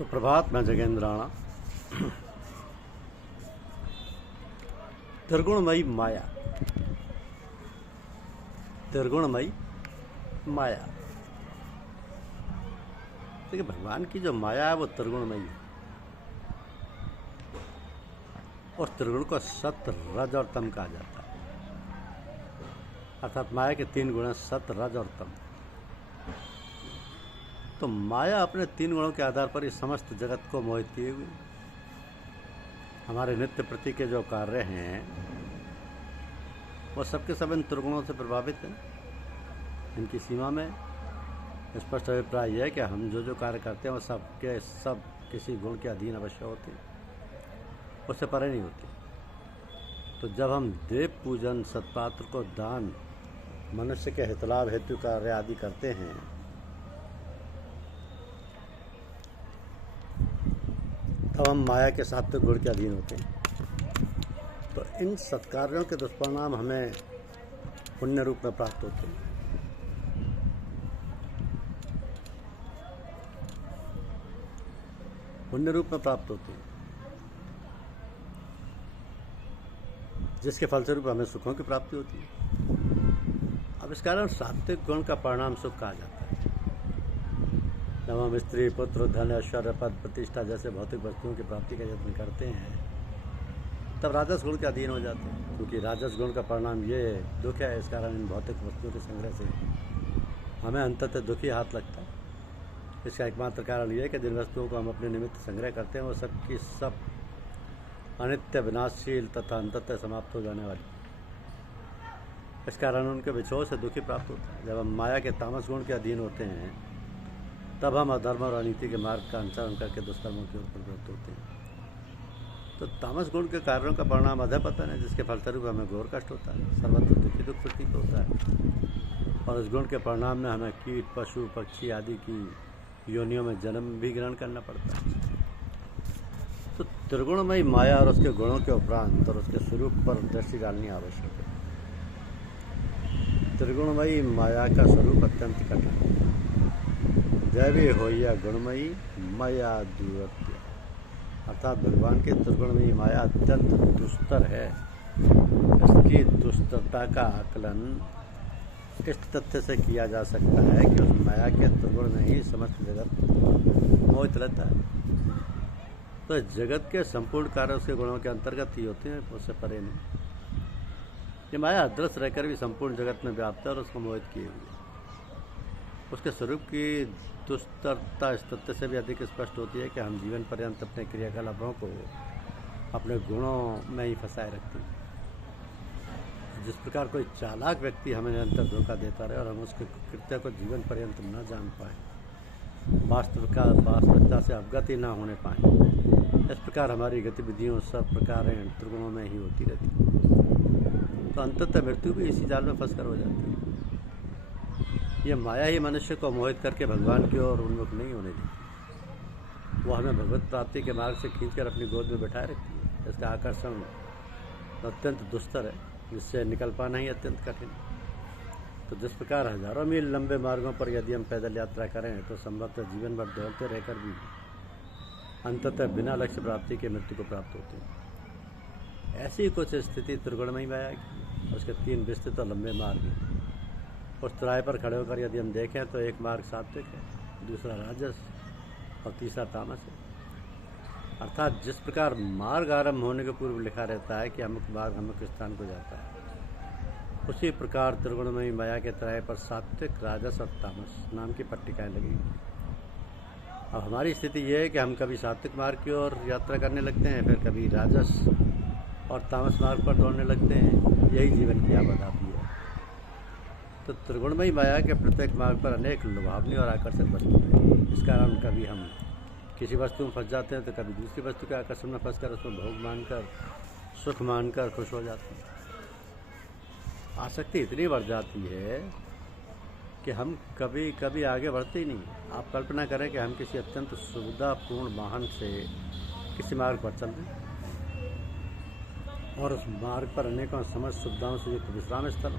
सुप्रभात। मैं जगेंद्र राणा। त्रिगुणमयी माया, त्रिगुणमयी माया। देखिए, भगवान की जो माया है वो त्रिगुणमयी है और त्रिगुण को सत, रज और तम कहा जाता है। अर्थात माया के तीन गुण हैं, सत, रज और तम। तो माया अपने तीन गुणों के आधार पर इस समस्त जगत को मोहित किए हुए हमारे नित्य प्रति के जो कार्य हैं वो सबके सब इन त्रिगुणों से प्रभावित हैं। इनकी सीमा में स्पष्ट अभिप्राय यह है कि हम जो कार्य करते हैं वो सब किसी गुण के अधीन अवश्य होते हैं, उससे परे नहीं होती। तो जब हम देव पूजन, सत्पात्र को दान, मनुष्य के हितलाभ हेतु कार्य आदि करते हैं तब हम माया के सात्विक गुण के अधीन होते हैं। तो इन सत्कार्यों के दुष्परिणाम हमें पुण्य रूप में प्राप्त होते हैं। पुण्य रूप में प्राप्त होते हैं, जिसके फलस्वरूप हमें सुखों की प्राप्ति होती है। अब इस कारण सात्विक गुण का परिणाम सुख कहा जाता है। जब हम स्त्री, पुत्र, धन, ऐश्वर्य, पद, प्रतिष्ठा जैसे भौतिक वस्तुओं की प्राप्ति का यत्न करते हैं तब राजस गुण के अधीन हो जाते हैं, क्योंकि राजस गुण का परिणाम ये दुख है। इस कारण इन भौतिक वस्तुओं के संग्रह से हमें अंततः दुखी हाथ लगता है। इसका एकमात्र कारण ये है कि जिन वस्तुओं को हम अपने निमित्त संग्रह करते हैं वो सब की सब अनित्य, विनाशशील तथा अंततः समाप्त हो जाने वाली। इस कारण उनके विछोह से दुखी प्राप्त होता है। जब हम माया के तामस गुण के अधीन होते हैं तब हम अधर्म और अनीति के मार्ग का अनुसरण करके दुष्कर्मों की ओर प्रवृत्त होते हैं। तो तामस गुण के कार्यों का परिणाम अधःपतन है, जिसके फलस्वरूप हमें घोर कष्ट होता है, सर्वत्र दुखी दुख प्रतीत होता है। और इस गुण के परिणाम में हमें कीट, पशु, पक्षी आदि की योनियों में जन्म भी ग्रहण करना पड़ता है। तो त्रिगुणमयी माया और उसके गुणों के उपरांत और उसके स्वरूप पर दृष्टि डालनी आवश्यक है। त्रिगुणमयी माया का स्वरूप अत्यंत कठिन है। दैवी हो या गुणमयी माया दुर्वत्य, अर्थात भगवान की त्रिगुणमयी माया अत्यंत दुस्तर है। इसकी दुस्तरता का आकलन इस तथ्य से किया जा सकता है कि उस माया के त्रिगुण में ही समस्त जगत मोहित रहता है। तो जगत के संपूर्ण कार्य उसके गुणों के अंतर्गत ही होते हैं, उससे परे नहीं। ये माया अदृश्य रहकर भी संपूर्ण जगत में व्याप्त है और उसको मोहित किए हुए। उसके स्वरूप की दुस्तरता इस तथ्य से भी अधिक स्पष्ट होती है कि हम जीवन पर्यंत अपने क्रियाकलापों को अपने गुणों में ही फंसाए रखते हैं। जिस प्रकार कोई चालाक व्यक्ति हमें निरंतर धोखा देता रहे और हम उसके कृत्य को जीवन पर्यंत न जान पाए, वास्तविकता से अवगत ही न होने पाए, इस प्रकार हमारी गतिविधियों सब प्रकार त्रिगुणों में ही होती रहती है। तो अंततः मृत्यु भी इसी जाल में फंसकर हो जाती है। ये माया ही मनुष्य को मोहित करके भगवान की ओर उन्मुख नहीं होने देती। वो हमें भगवत प्राप्ति के मार्ग से खींचकर अपनी गोद में बैठाए रखती है। इसका आकर्षण अत्यंत दुस्तर है, जिससे निकल पाना ही अत्यंत कठिन है। तो जिस प्रकार हजारों मील लंबे मार्गों पर यदि हम पैदल यात्रा करें तो संभवतः जीवन भर दौड़ते रहकर भी अंततः बिना लक्ष्य प्राप्ति के मृत्यु को प्राप्त होते हैं। ऐसी कुछ स्थिति त्रिगुणमयी माया की। उसके तीन विस्तृत और लंबे मार्ग हैं। उस तिराहे पर खड़े होकर यदि हम देखें तो एक मार्ग सात्विक है, दूसरा राजस और तीसरा तामस है। अर्थात जिस प्रकार मार्ग आरंभ होने के पूर्व लिखा रहता है कि अमुक मार्ग अमुक स्थान को जाता है, उसी प्रकार त्रिगुणमयी माया के तिराहे पर सात्विक, राजस और तामस नाम की पट्टिकाएं लगी। अब हमारी स्थिति यह है कि हम कभी सात्विक मार्ग की ओर यात्रा करने लगते हैं, फिर कभी राजस और तामस मार्ग पर दौड़ने लगते हैं। यही जीवन की आवाधापी है। तो त्रिगुणमयी माया के प्रत्येक मार्ग पर अनेक लुभावनी और आकर्षक वस्तुएं हैं। इस कारण कभी हम किसी वस्तु में फंस जाते हैं तो कभी दूसरी वस्तु के आकर्षण में फंसकर उसमें भोग मानकर, सुख मानकर खुश हो जाते हैं। आसक्ति इतनी बढ़ जाती है कि हम कभी कभी आगे बढ़ते ही नहीं। आप कल्पना करें कि हम किसी अत्यंत सुविधापूर्ण वाहन से किसी मार्ग पर चल रहे और उस मार्ग पर अनेकों समस्त सुविधाओं से युक्त विश्राम स्थल,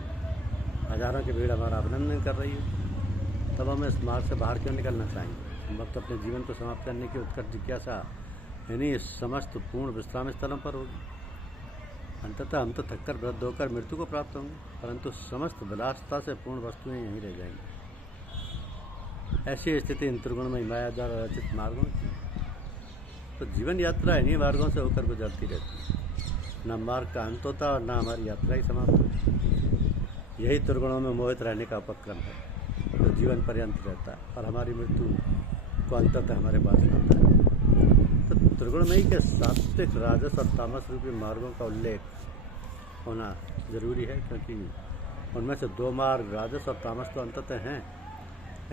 हजारों की भीड़ हमारा अभिनंदन कर रही है, तब हमें इस मार्ग से बाहर क्यों निकलना चाहिए? वक्त अपने जीवन को समाप्त करने की उत्कट जिज्ञासा यानी समस्त पूर्ण विश्राम स्थलों पर होगी। अंततः हम तो थककर वृद्ध होकर मृत्यु को प्राप्त होंगे, परंतु समस्त विलासता से पूर्ण वस्तुएं यहीं रह जाएंगी। ऐसी स्थिति इन त्रिगुणमयी माया द्वारा रचित मार्गों की। तो जीवन यात्रा इन्हीं मार्गों से होकर गुजरती रहती है। न मार्ग का अंत होता और न हमारी यात्रा ही समाप्त होती। यही त्रिगुणों में मोहित रहने का उपक्रम है जो जीवन पर्यंत रहता है और हमारी मृत्यु को अंततः हमारे पास लाता है। तो त्रिगुणमयी के सात्विक, राजस और तामस रूपी मार्गों का उल्लेख होना जरूरी है, क्योंकि उनमें से दो मार्ग राजस और तामस तो अंततः हैं।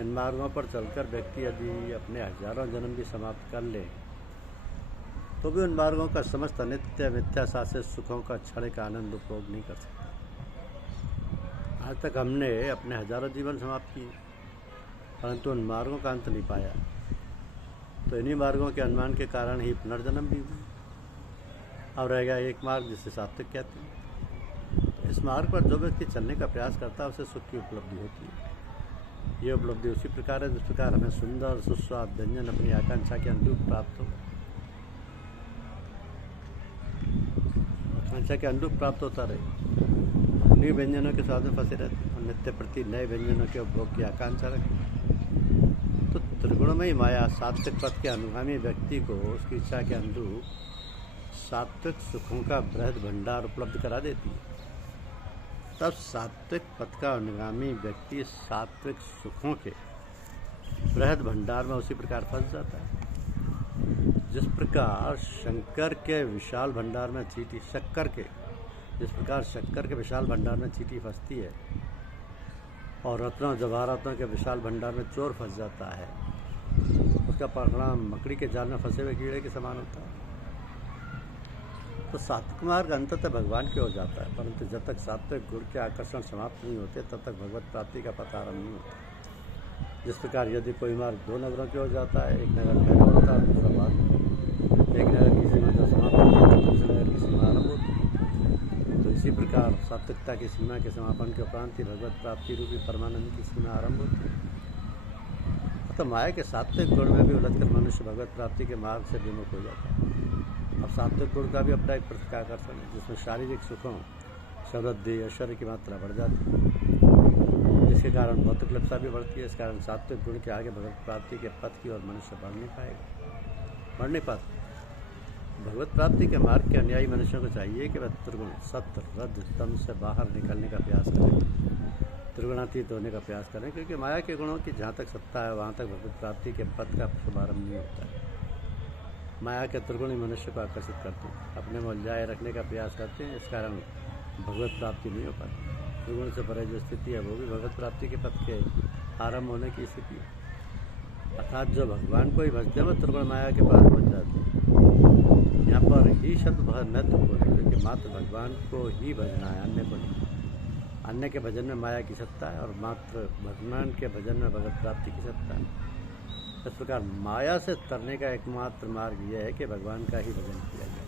इन मार्गों पर चलकर व्यक्ति यदि अपने हजारों जन्म भी समाप्त कर ले तो भी उन मार्गों का समस्त अनित्य मिथ्या शासित सुखों का क्षणिक आनंद उपभोग नहीं कर सकता। आज तक हमने अपने हजारों जीवन समाप्त किए, परंतु उन मार्गों का अंत नहीं पाया। तो इन्हीं मार्गों के अनुमान के कारण ही पुनर्जन्म भी हुआ। अब रह गया एक मार्ग जिसे सात्विक कहते हैं। इस मार्ग पर जो व्यक्ति चलने का प्रयास करता है उसे सुख की उपलब्धि होती है। ये उपलब्धि उसी प्रकार है जिस प्रकार हमें सुंदर सुस्वाद व्यंजन अपनी आकांक्षा के अनुरूप प्राप्त हो, आकांक्षा के अनुरूप प्राप्त होता रहे। उन्हीं व्यंजनों के स्वाद में फंसे रहते और नित्य प्रति नए व्यंजनों के उपभोग की आकांक्षा रखते। तो त्रिगुणमयी माया सात्विक पथ के अनुगामी व्यक्ति को उसकी इच्छा के अनुरूप सात्विक सुखों का बृहद भंडार उपलब्ध करा देती है। तब सात्विक पथ का अनुगामी व्यक्ति सात्विक सुखों के बृहद भंडार में उसी प्रकार फंस जाता है जिस प्रकार शक्कर के विशाल भंडार में चींटी फंसती है और रत्नों जवाहरातों के विशाल भंडार में चोर फंस जाता है, उसका परिणाम मकड़ी के जाल में फंसे हुए कीड़े के समान होता है। तो सात्विक मार्ग अंततः भगवान की ओर जाता है, परंतु जब तक सात्विक गुण के आकर्षण समाप्त नहीं होते तब तक भगवत प्राप्ति का पथ आरंभ नहीं होता। जिस प्रकार यदि कोई मार्ग दो नगरों की ओर जाता है, एक नगर पहले होता है दूसरा बाद, एक नगर की सीमा जब समाप्त होती है तो दूसरे नगर की सीमा आरंभ होती है। तो इसी प्रकार सात्विकता की सीमा के समापन के उपरांत ही भगवत प्राप्ति रूपी परमानंद की सीमा आरंभ होती है। तो माया के सात्विक गुण में भी उलझकर मनुष्य भगवत प्राप्ति के मार्ग से विमुख हो जाता है। अब सात्विक गुण का भी अपना एक प्रत्याकर्षण है जिसमें शारीरिक सुखों, समृद्धि, ऐश्वर्य की मात्रा बढ़ जाती है, जिसके कारण भौतिक लप्सा भी बढ़ती है। इस कारण सात्विक गुण के आगे भगवत प्राप्ति के पथ की ओर मनुष्य बढ़ नहीं पाता। भगवत प्राप्ति के मार्ग के अनुयायी मनुष्यों को चाहिए कि वह त्रिगुण सत्य रज तम से बाहर निकलने का प्रयास करें, त्रिगुणातीत होने का प्रयास करें, क्योंकि माया के गुणों की जहाँ तक सत्ता है वहाँ तक भगवत प्राप्ति के पथ का शुभारंभ नहीं होता है। माया के त्रिगुण ही मनुष्य को आकर्षित करते हैं, अपने में उलझाए रखने का प्रयास करते हैं। इस कारण भगवत प्राप्ति नहीं हो पाती। त्रिगुण से परे जो स्थिति है वो भी भगवत प्राप्ति के पथ के आरंभ होने की स्थिति है। अर्थात जो भगवान को ही भजते हैं वह त्रिगुण माया के पास पहुँच जाते हैं। यहाँ पर ही शब्द बहुत महत्वपूर्ण है, क्योंकि मात्र भगवान को ही भजना है, अन्य को नहीं। अन्य के भजन में माया की सत्ता है और मात्र भगवान के भजन में भगवत प्राप्ति की सत्ता है। इस प्रकार माया से तरने का एकमात्र मार्ग यह है कि भगवान का ही भजन किया जाए।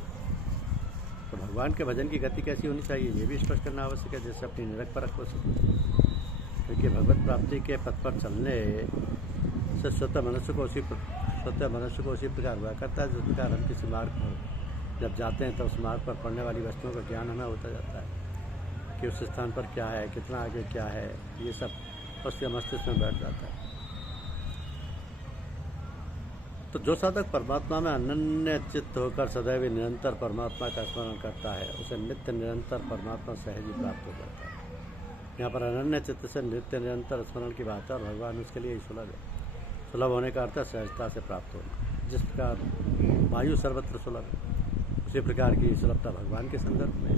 तो भगवान के भजन की गति कैसी होनी चाहिए ये भी स्पष्ट करना आवश्यक है, जैसे अपनी निरख परख हो सके। क्योंकि भगवत प्राप्ति के पथ पर चलने से स्वतः मनुष्य को उसी प्रकार हुआ करता है जिस प्रकार हम किसी मार्ग पर जब जाते हैं तो उस मार्ग पर पड़ने वाली वस्तुओं का ज्ञान हमें होता जाता है कि उस स्थान पर क्या है, कितना आगे क्या है, ये सब उसके मस्तिष्क में बैठ जाता है। तो जो साधक परमात्मा में अनन्य चित्त होकर सदैव निरंतर परमात्मा का स्मरण करता है उसे नित्य निरंतर परमात्मा सहज ही प्राप्त हो जाता है। यहाँ पर अनन्य चित्त से नित्य निरंतर स्मरण की बात है और भगवान उसके लिए ही सुलभ है। सुलभ होने का अर्थ है सहजता से प्राप्त होना। जिस प्रकार वायु सर्वत्र सुलभ है उसी प्रकार की सुलभता भगवान के संदर्भ में।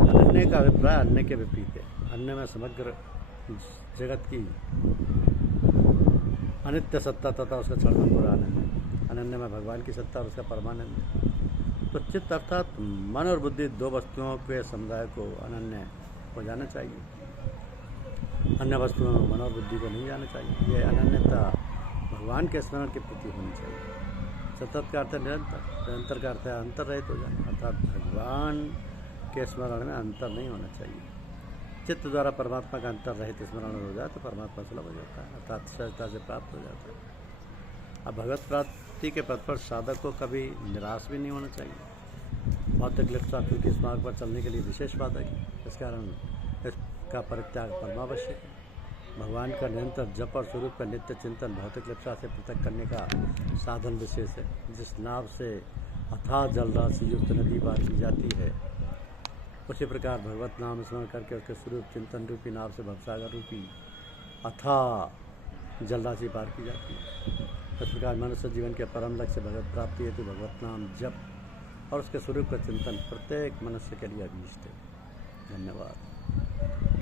अनन्य का अभिप्राय अन्य के विपरीत है। अन्य में समग्र जगत की अनित्य सत्ता तथा उसका क्षणभंगुर आनंद है। अनन्य में भगवान की सत्ता और उसका परमानंद है। तो चित्त अर्थात मन और बुद्धि दो वस्तुओं के समुदाय को अनन्य हो जाना चाहिए। अन्य वस्तुओं में मन और बुद्धि को नहीं जाना चाहिए। ये अनन्यता भगवान के स्मरण के प्रति होनी चाहिए। सतत का अर्थ है निरंतर, निरंतर का अर्थ है अंतर रहित हो जाना, अर्थात भगवान के स्मरण में अंतर नहीं होना चाहिए। चित्त द्वारा परमात्मा का अंतर रहित स्मरण हो जाए तो परमात्मा सुलभ हो जाता है, अर्थात सहजता से प्राप्त हो जाता है। अब भगवत प्राप्ति के पथ पर साधक को कभी निराश भी नहीं होना चाहिए। भौतिक लिप्सा क्योंकि इस मार्ग पर चलने के लिए विशेष बाधक है, इस कारण इसका परित्याग परमावश्यक है। भगवान का निरंतर जप और स्वरूप का नित्य चिंतन भौतिक लिप्सा से पृथक करने का साधन विशेष है। जिस नाव से अथाह जलराशि युक्त नदी पार की जाती है, उसी प्रकार भगवत नाम स्मरण करके उसके स्वरूप चिंतन रूपी नाव से भवसागर रूपी अथाह जलराशि पार की जाती है। इस प्रकार मनुष्य जीवन के परम लक्ष्य भगवत प्राप्ति हेतु भगवत नाम जप और उसके स्वरूप का चिंतन प्रत्येक मनुष्य के लिए अभीष्ट है। धन्यवाद।